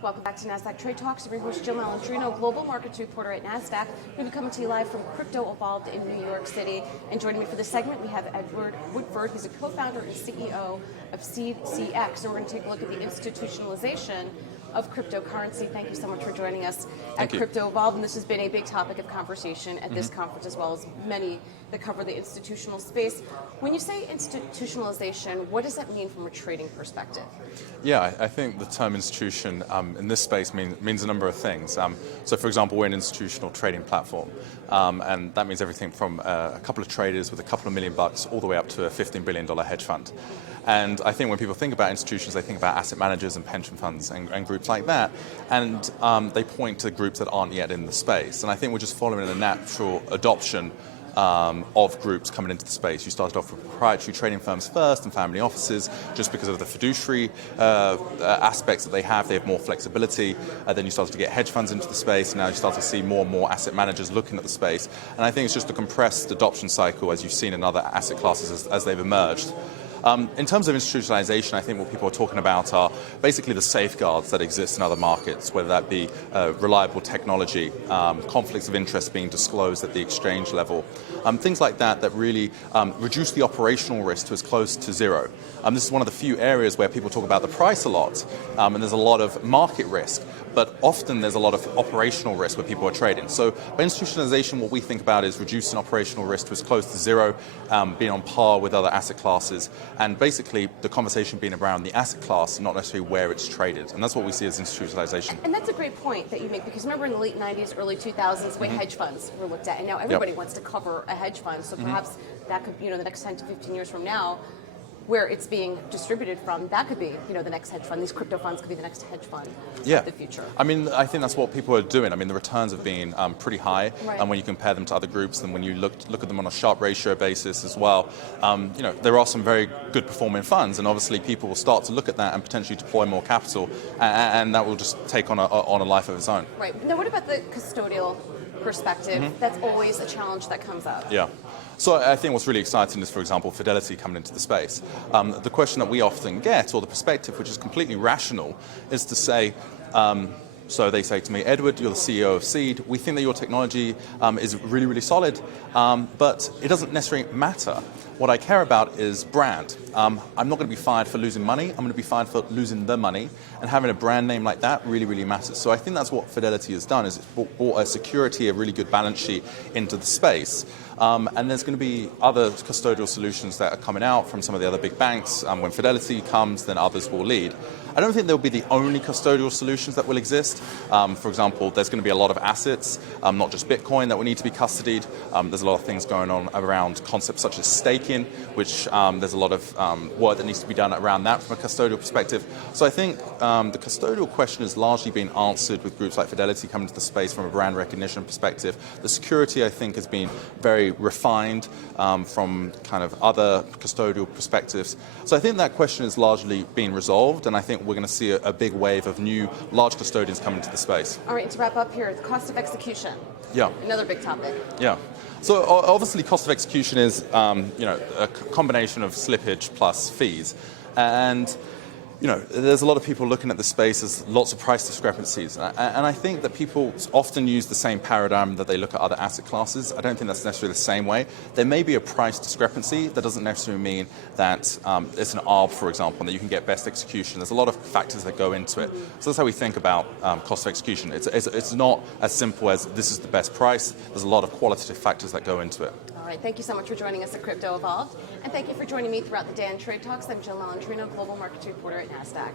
Welcome back to Nasdaq Trade Talks. I'm your host, Jill Malandrino, Global Markets Reporter at Nasdaq. We're going to be coming to you live from Crypto Evolved in New York City. And joining me for this segment, we have Edward Woodford. He's a co-founder and CEO of CX. And we're going to take a look at the institutionalization of cryptocurrency. Thank you so much for joining us at Crypto Evolved. And this has been a big topic of conversation at this conference, as well as many that cover the institutional space. When you say institutionalization, what does that mean from a trading perspective? Yeah, I think the term institution in this space means a number of things. So for example, we're an institutional trading platform, and that means everything from a couple of traders with a couple of $1 million all the way up to a $15 billion hedge fund. And I think when people think about institutions, they think about asset managers and pension funds and groups like that, and they point to groups that aren't yet in the space. And I think we're just following a natural adoption of groups coming into the space. You started off with proprietary trading firms first and family offices, just because of the fiduciary aspects that they have. They have more flexibility. Then you started to get hedge funds into the space. Now you start to see more and more asset managers looking at the space. And I think it's just a compressed adoption cycle, as you've seen in other asset classes as they've emerged. In terms of institutionalization, I think what people are talking about are basically the safeguards that exist in other markets, whether that be reliable technology, conflicts of interest being disclosed at the exchange level, things like that that really reduce the operational risk to as close to zero. This is one of the few areas where people talk about the price a lot, and there's a lot of market risk, but often there's a lot of operational risk where people are trading. So by institutionalization, what we think about is reducing operational risk to as close to zero, being on par with other asset classes, and basically the conversation being around the asset class, not necessarily where it's traded. And that's what we see as institutionalization. And that's a great point that you make, because remember in the late 90s, early 2000s, the way hedge funds were looked at, and now everybody wants to cover a hedge fund, so perhaps that could, the next 10 to 15 years from now, where it's being distributed from, that could be, the next hedge fund. These crypto funds could be the next hedge fund of the future. I mean, I think that's what people are doing. I mean, the returns have been pretty high, and when you compare them to other groups, and when you look at them on a Sharpe ratio basis as well, there are some very good performing funds, and obviously people will start to look at that and potentially deploy more capital, and that will just take on a life of its own. Right. Now, what about the custodial perspective? That's always a challenge that comes up. Yeah. So I think what's really exciting is, for example, Fidelity coming into the space. The question that we often get, or the perspective, which is completely rational, is to say, so they say to me, Edward, you're the CEO of Seed. We think that your technology is really, really solid, but it doesn't necessarily matter. What I care about is brand. I'm not going to be fired for losing money. I'm going to be fired for losing the money. And having a brand name like that really, really matters. So I think that's what Fidelity has done, is it's brought a security, a really good balance sheet into the space. And there's going to be other custodial solutions that are coming out from some of the other big banks. When Fidelity comes, then others will lead. I don't think they'll be the only custodial solutions that will exist. For example, there's going to be a lot of assets, not just Bitcoin, that will need to be custodied. There's a lot of things going on around concepts such as staking, which there's a lot of work that needs to be done around that from a custodial perspective. So I think the custodial question has largely been answered with groups like Fidelity coming to the space from a brand recognition perspective. The security, I think, has been very refined from kind of other custodial perspectives. So I think that question has largely been resolved, and I think we're going to see a big wave of new large custodians coming into the space. All right, to wrap up here, the cost of execution. Yeah. Another big topic. Yeah. So obviously cost of execution is a combination of slippage plus fees. And there's a lot of people looking at the space as lots of price discrepancies. And I think that people often use the same paradigm that they look at other asset classes. I don't think that's necessarily the same way. There may be a price discrepancy. That doesn't necessarily mean that it's an arb, for example, and that you can get best execution. There's a lot of factors that go into it. So that's how we think about cost of execution. It's not as simple as this is the best price. There's a lot of qualitative factors that go into it. All right, thank you so much for joining us at Crypto Evolved. And thank you for joining me throughout the day on Trade Talks. I'm Jill Malandrino, Global Markets Reporter at Nasdaq.